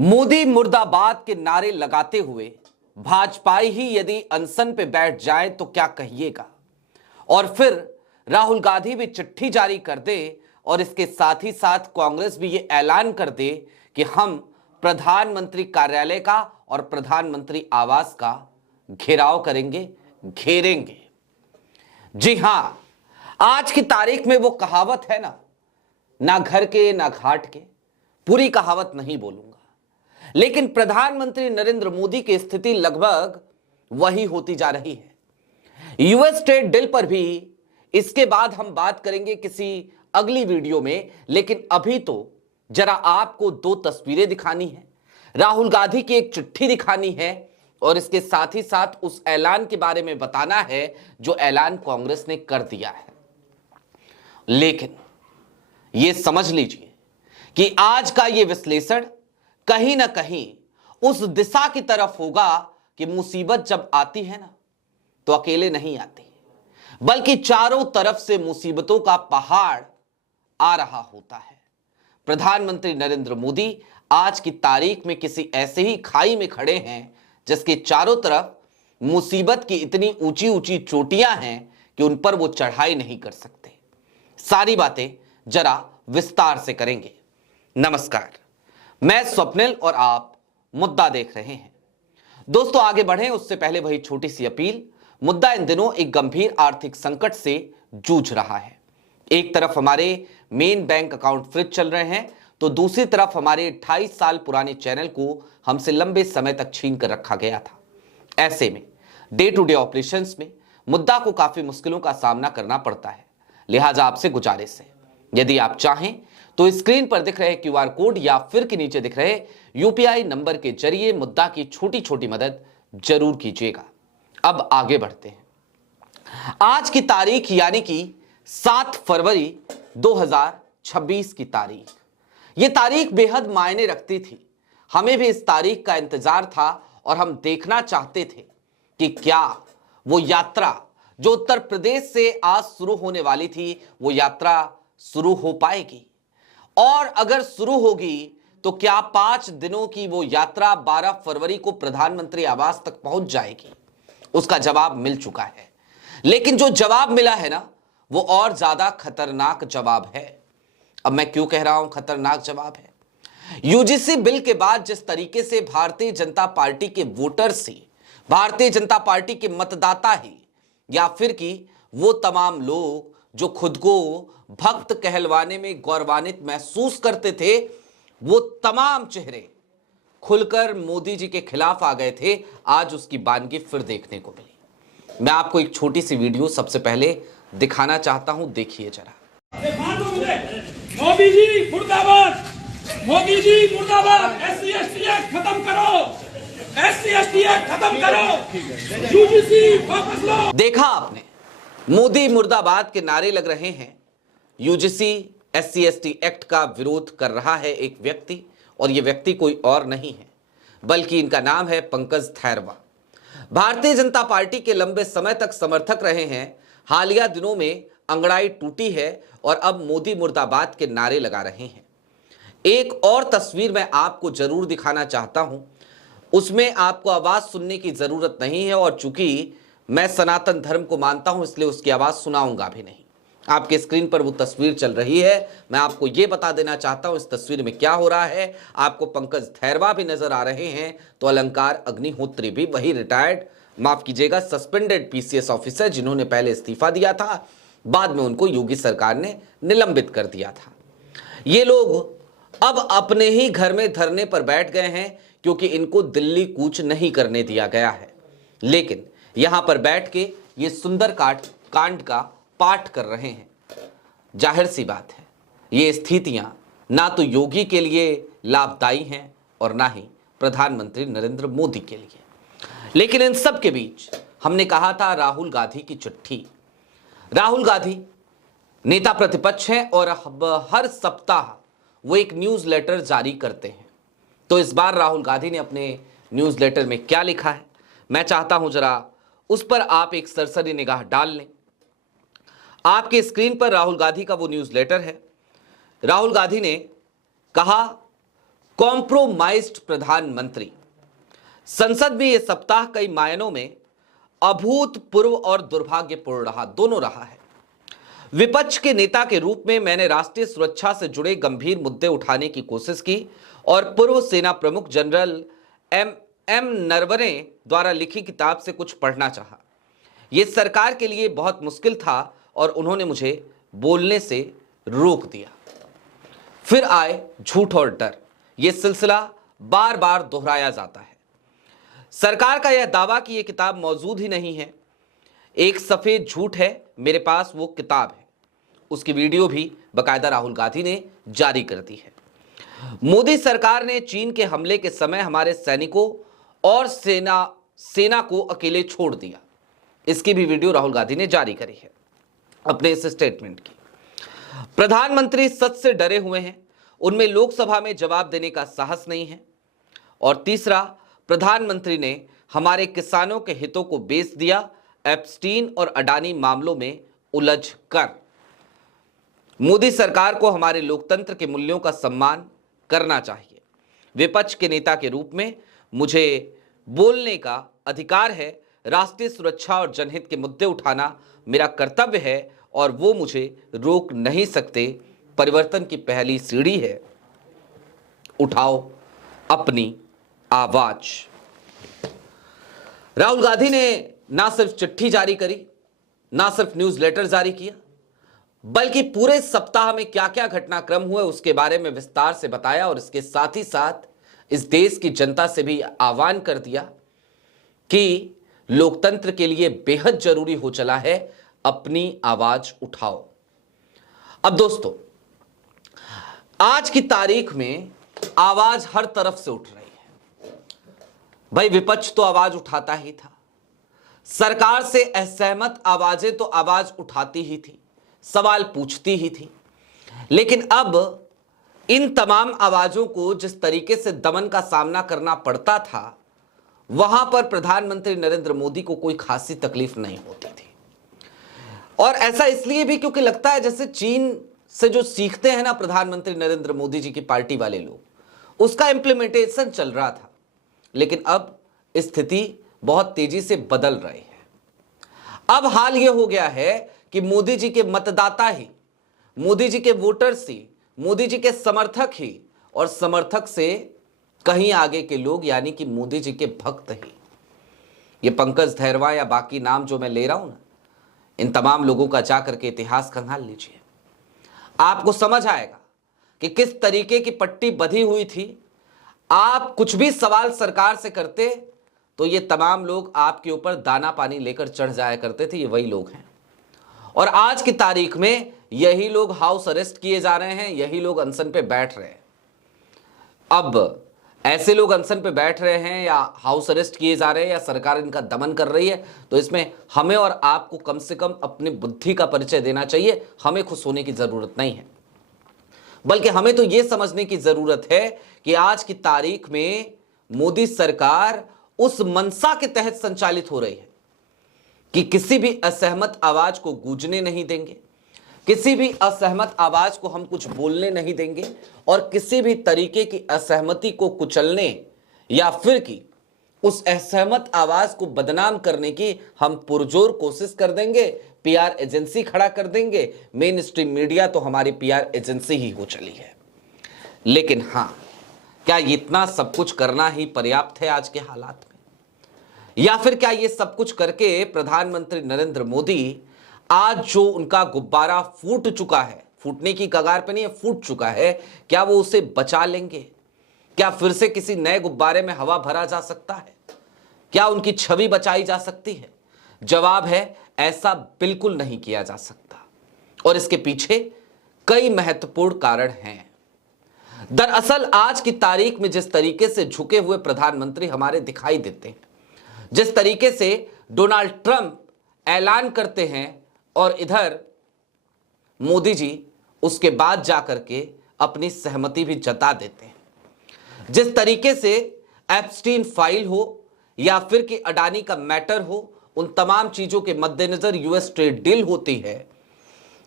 मोदी मुर्दाबाद के नारे लगाते हुए भाजपाई ही यदि अनशन पे बैठ जाए तो क्या कहिएगा। और फिर राहुल गांधी भी चिट्ठी जारी कर दे और इसके साथ ही साथ कांग्रेस भी ये ऐलान कर दे कि हम प्रधानमंत्री कार्यालय का और प्रधानमंत्री आवास का घेराव करेंगे, घेरेंगे। जी हां, आज की तारीख में वो कहावत है ना घर के ना घाट के, पूरी कहावत नहीं बोलूंगा, लेकिन प्रधानमंत्री नरेंद्र मोदी की स्थिति लगभग वही होती जा रही है। यूएस ट्रेड डील पर भी इसके बाद हम बात करेंगे किसी अगली वीडियो में, लेकिन अभी तो जरा आपको दो तस्वीरें दिखानी है, राहुल गांधी की एक चिट्ठी दिखानी है और इसके साथ ही साथ उस ऐलान के बारे में बताना है जो ऐलान कांग्रेस ने कर दिया है। लेकिन यह समझ लीजिए कि आज का यह विश्लेषण कहीं ना कहीं उस दिशा की तरफ होगा कि मुसीबत जब आती है ना तो अकेले नहीं आती, बल्कि चारों तरफ से मुसीबतों का पहाड़ आ रहा होता है। प्रधानमंत्री नरेंद्र मोदी आज की तारीख में किसी ऐसे ही खाई में खड़े हैं जिसके चारों तरफ मुसीबत की इतनी ऊंची ऊंची चोटियां हैं कि उन पर वो चढ़ाई नहीं कर सकते। सारी बातें जरा विस्तार से करेंगे। नमस्कार, मैं स्वप्निल और आप मुद्दा देख रहे हैं। दोस्तों, आगे बढ़ें उससे पहले वही छोटी सी अपील। मुद्दा इन दिनों एक गंभीर आर्थिक संकट से जूझ रहा है। एक तरफ हमारे मेन बैंक अकाउंट फ्रीज चल रहे हैं तो दूसरी तरफ हमारे 28 साल पुराने चैनल को हमसे लंबे समय तक छीन कर रखा गया था। ऐसे में डे टू डे ऑपरेशंस में मुद्दा को काफी मुश्किलों का सामना करना पड़ता है। लिहाजा आपसे गुजारिश है, यदि आप चाहें तो स्क्रीन पर दिख रहे क्यूआर कोड या फिर के नीचे दिख रहे यूपीआई नंबर के जरिए मुद्दा की छोटी छोटी मदद जरूर कीजिएगा। अब आगे बढ़ते हैं। आज की तारीख यानी कि 7 फरवरी 2026 की तारीख, यह तारीख बेहद मायने रखती थी। हमें भी इस तारीख का इंतजार था और हम देखना चाहते थे कि क्या वो यात्रा जो उत्तर प्रदेश से आज शुरू होने वाली थी वो यात्रा शुरू हो पाएगी, और अगर शुरू होगी तो क्या 5 दिनों की वो यात्रा 12 फरवरी को प्रधानमंत्री आवास तक पहुंच जाएगी। उसका जवाब मिल चुका है, लेकिन जो जवाब मिला है ना वो और ज्यादा खतरनाक जवाब है। अब मैं क्यों कह रहा हूं खतरनाक जवाब है? यूजीसी बिल के बाद जिस तरीके से भारतीय जनता पार्टी के वोटर्स ही, भारतीय जनता पार्टी के मतदाता ही, या फिर कि वो तमाम लोग जो खुद को भक्त कहलवाने में गौरवान्वित महसूस करते थे, वो तमाम चेहरे खुलकर मोदी जी के खिलाफ आ गए थे। आज उसकी बानगी फिर देखने को मिली। मैं आपको एक छोटी सी वीडियो सबसे पहले दिखाना चाहता हूं, देखिए जरा। मोदी जी मुर्दाबाद, मोदी जी मुर्दाबाद। एससी एसटी एक्ट खत्म करो, एससी एसटी एक्ट खत्म करो, यूजीसी वापस लो। देखा आपने, मोदी मुर्दाबाद के नारे लग रहे हैं। यूजीसी एससी एसटी एक्ट का विरोध कर रहा है एक व्यक्ति, और यह व्यक्ति कोई और नहीं है बल्कि इनका नाम है पंकज थैरवा। भारतीय जनता पार्टी के लंबे समय तक समर्थक रहे हैं। हालिया दिनों में अंगड़ाई टूटी है और अब मोदी मुर्दाबाद के नारे लगा रहे हैं। एक और तस्वीर मैं आपको जरूर दिखाना चाहता हूं, उसमें आपको आवाज सुनने की जरूरत नहीं है, और चूंकि मैं सनातन धर्म को मानता हूं इसलिए उसकी आवाज सुनाऊंगा भी नहीं। आपके स्क्रीन पर वो तस्वीर चल रही है। मैं आपको यह बता देना चाहता हूं इस तस्वीर में क्या हो रहा है। आपको पंकज थैरवा भी नजर आ रहे हैं तो अलंकार अग्निहोत्री भी, वही रिटायर्ड, माफ कीजिएगा सस्पेंडेड पीसीएस ऑफिसर जिन्होंने पहले इस्तीफा दिया था, बाद में उनको योगी सरकार ने निलंबित कर दिया था। ये लोग अब अपने ही घर में धरने पर बैठ गए हैं क्योंकि इनको दिल्ली कूच नहीं करने दिया गया है, लेकिन यहां पर बैठ के ये सुंदर कांड का पाठ कर रहे हैं। जाहिर सी बात है ये स्थितियां ना तो योगी के लिए लाभदायी हैं और ना ही प्रधानमंत्री नरेंद्र मोदी के लिए। लेकिन इन सब के बीच हमने कहा था राहुल गांधी की चिट्ठी। राहुल गांधी नेता प्रतिपक्ष हैं और हर सप्ताह वो एक न्यूज़लेटर जारी करते हैं। तो इस बार राहुल गांधी ने अपने न्यूज़लेटर में क्या लिखा है, मैं चाहता हूं जरा उस पर आप एक सरसरी निगाह डाल लें। आपके स्क्रीन पर राहुल गांधी का वो न्यूज़लेटर है। राहुल गांधी ने कहा, कॉम्प्रोमाइज्ड प्रधानमंत्री। संसद में यह सप्ताह कई मायनों में अभूतपूर्व और दुर्भाग्यपूर्ण रहा, दोनों रहा है। विपक्ष के नेता के रूप में मैंने राष्ट्रीय सुरक्षा से जुड़े गंभीर मुद्दे उठाने की कोशिश की और पूर्व सेना प्रमुख जनरल एम नरवणे द्वारा लिखी किताब से कुछ पढ़ना चाहा। यह सरकार के लिए बहुत मुश्किल था और उन्होंने मुझे बोलने से रोक दिया। फिर आए झूठ और डर। यह सिलसिला बार बार दोहराया जाता है। सरकार का यह दावा कि यह किताब मौजूद ही नहीं है एक सफेद झूठ है। मेरे पास वो किताब है, उसकी वीडियो भी बकायदा राहुल गांधी ने जारी कर दी है। मोदी सरकार ने चीन के हमले के समय हमारे सैनिकों और सेना को अकेले छोड़ दिया। इसकी भी वीडियो राहुल गांधी ने जारी करी है अपने इस स्टेटमेंट की। प्रधानमंत्री सच से डरे हुए हैं, उनमें लोकसभा में जवाब देने का साहस नहीं है। और तीसरा, प्रधानमंत्री ने हमारे किसानों के हितों को बेच दिया एप्स्टीन और अडानी मामलों में उलझ कर। मोदी सरकार को हमारे लोकतंत्र के मूल्यों का सम्मान करना चाहिए। विपक्ष के नेता के रूप में मुझे बोलने का अधिकार है। राष्ट्रीय सुरक्षा और जनहित के मुद्दे उठाना मेरा कर्तव्य है और वो मुझे रोक नहीं सकते। परिवर्तन की पहली सीढ़ी है, उठाओ अपनी आवाज। राहुल गांधी ने ना सिर्फ चिट्ठी जारी करी, ना सिर्फ न्यूज लेटर जारी किया, बल्कि पूरे सप्ताह में क्या क्या घटनाक्रम हुए उसके बारे में विस्तार से बताया और इसके साथ ही साथ इस देश की जनता से भी आह्वान कर दिया कि लोकतंत्र के लिए बेहद जरूरी हो चला है, अपनी आवाज उठाओ। अब दोस्तों, आज की तारीख में आवाज हर तरफ से उठ रही है। भाई, विपक्ष तो आवाज उठाता ही था, सरकार से असहमत आवाजें तो आवाज उठाती ही थी, सवाल पूछती ही थी, लेकिन अब इन तमाम आवाजों को जिस तरीके से दमन का सामना करना पड़ता था, वहां पर प्रधानमंत्री नरेंद्र मोदी को कोई खासी तकलीफ नहीं होती थी। और ऐसा इसलिए भी क्योंकि लगता है जैसे चीन से जो सीखते हैं ना प्रधानमंत्री नरेंद्र मोदी जी की पार्टी वाले लोग, उसका इंप्लीमेंटेशन चल रहा था। लेकिन अब स्थिति बहुत तेजी से बदल रही है। अब हाल यह हो गया है कि मोदी जी के मतदाता ही, मोदी जी के वोटर्स ही, मोदी जी के समर्थक ही और समर्थक से कहीं आगे के लोग यानी कि मोदी जी के भक्त ही, ये पंकज धैर्वा या बाकी नाम जो मैं ले रहा हूं ना, इन तमाम लोगों का जाकर के इतिहास खंगाल लीजिए, आपको समझ आएगा कि किस तरीके की पट्टी बंधी हुई थी। आप कुछ भी सवाल सरकार से करते तो ये तमाम लोग आपके ऊपर दाना पानी लेकर चढ़ जाया करते थे। ये वही लोग हैं और आज की तारीख में यही लोग हाउस अरेस्ट किए जा रहे हैं, यही लोग अनशन पे बैठ रहे हैं। अब ऐसे लोग अनशन पे बैठ रहे हैं या हाउस अरेस्ट किए जा रहे हैं या सरकार इनका दमन कर रही है, तो इसमें हमें और आपको कम से कम अपनी बुद्धि का परिचय देना चाहिए। हमें खुश होने की जरूरत नहीं है, बल्कि हमें तो यह समझने की जरूरत है कि आज की तारीख में मोदी सरकार उस मंशा के तहत संचालित हो रही है कि किसी भी असहमत आवाज को गूंजने नहीं देंगे, किसी भी असहमत आवाज को हम कुछ बोलने नहीं देंगे और किसी भी तरीके की असहमति को कुचलने या फिर कि उस असहमत आवाज को बदनाम करने की हम पुरजोर कोशिश कर देंगे। पीआर एजेंसी खड़ा कर देंगे। मेन स्ट्रीम मीडिया तो हमारी पीआर एजेंसी ही हो चली है। लेकिन हां, क्या इतना सब कुछ करना ही पर्याप्त है आज के हालात में, या फिर क्या ये सब कुछ करके प्रधानमंत्री नरेंद्र मोदी आज जो उनका गुब्बारा फूट चुका है, फूटने की कगार पे नहीं है, फूट चुका है, क्या वो उसे बचा लेंगे? क्या फिर से किसी नए गुब्बारे में हवा भरा जा सकता है? क्या उनकी छवि बचाई जा सकती है? जवाब है, ऐसा बिल्कुल नहीं किया जा सकता और इसके पीछे कई महत्वपूर्ण कारण हैं। दरअसल आज की तारीख में जिस तरीके से झुके हुए प्रधानमंत्री हमारे दिखाई देते हैं, जिस तरीके से डोनाल्ड ट्रंप ऐलान करते हैं और इधर मोदी जी उसके बाद जाकर के अपनी सहमति भी जता देते हैं, जिस तरीके से एप्स्टीन फाइल हो या फिर कि अडानी का मैटर हो, उन तमाम चीजों के मद्देनजर यूएस ट्रेड डील होती है।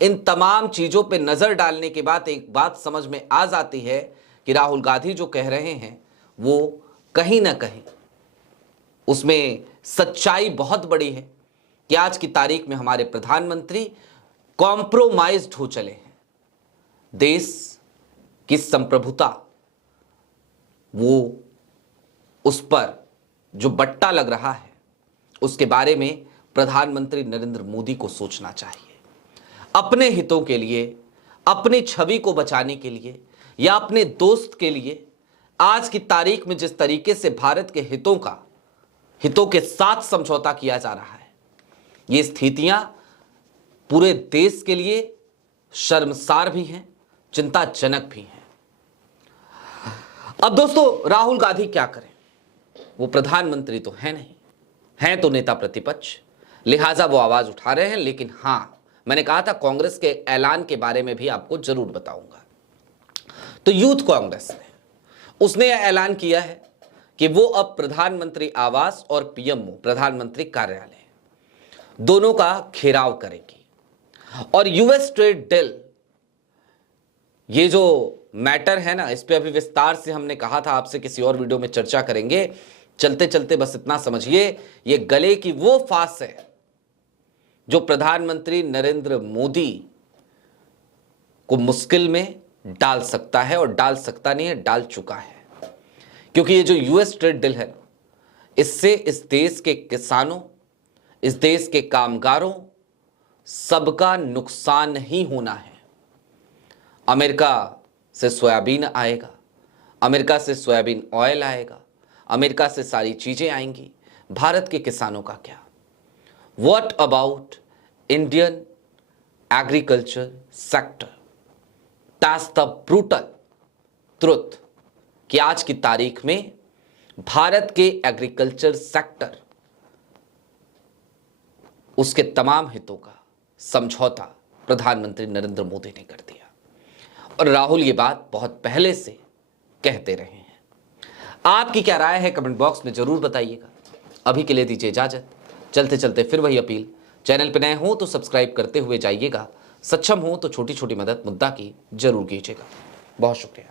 इन तमाम चीजों पे नजर डालने के बाद एक बात समझ में आ जाती है कि राहुल गांधी जो कह रहे हैं वो कहीं ना कहीं उसमें सच्चाई बहुत बड़ी है कि आज की तारीख में हमारे प्रधानमंत्री कॉम्प्रोमाइज्ड हो चले हैं। देश की संप्रभुता, वो उस पर जो बट्टा लग रहा है, उसके बारे में प्रधानमंत्री नरेंद्र मोदी को सोचना चाहिए। अपने हितों के लिए, अपनी छवि को बचाने के लिए या अपने दोस्त के लिए आज की तारीख में जिस तरीके से भारत के हितों के साथ समझौता किया जा रहा है, ये स्थितियां पूरे देश के लिए शर्मसार भी हैं, चिंताजनक भी हैं। अब दोस्तों, राहुल गांधी क्या करें? वो प्रधानमंत्री तो है नहीं, हैं तो नेता प्रतिपक्ष, लिहाजा वो आवाज उठा रहे हैं। लेकिन हां, मैंने कहा था कांग्रेस के ऐलान के बारे में भी आपको जरूर बताऊंगा। तो यूथ कांग्रेस ने उसने यह ऐलान किया है कि वो अब प्रधानमंत्री आवास और पीएमओ प्रधानमंत्री कार्यालय दोनों का घेराव करेगी। और यूएस ट्रेड डील, ये जो मैटर है ना, इस पे अभी विस्तार से हमने कहा था आपसे किसी और वीडियो में चर्चा करेंगे। चलते चलते बस इतना समझिए, ये गले की वो फांस है जो प्रधानमंत्री नरेंद्र मोदी को मुश्किल में डाल सकता है, और डाल सकता नहीं है, डाल चुका है। क्योंकि ये जो यूएस ट्रेड डील है, इससे इस देश के किसानों, इस देश के कामगारों, सबका नुकसान ही होना है। अमेरिका से सोयाबीन आएगा, अमेरिका से सोयाबीन ऑयल आएगा, अमेरिका से सारी चीजें आएंगी। भारत के किसानों का क्या? What about Indian agriculture sector? That's the brutal truth कि आज की तारीख में भारत के एग्रीकल्चर सेक्टर, उसके तमाम हितों का समझौता प्रधानमंत्री नरेंद्र मोदी ने कर दिया। और राहुल ये बात बहुत पहले से कहते रहे हैं। आपकी क्या राय है कमेंट बॉक्स में जरूर बताइएगा। अभी के लिए दीजिए इजाजत। चलते चलते फिर वही अपील, चैनल पर नए हो तो सब्सक्राइब करते हुए जाइएगा, सक्षम हो तो छोटी छोटी मदद मुद्दा की जरूर कीजिएगा। बहुत शुक्रिया।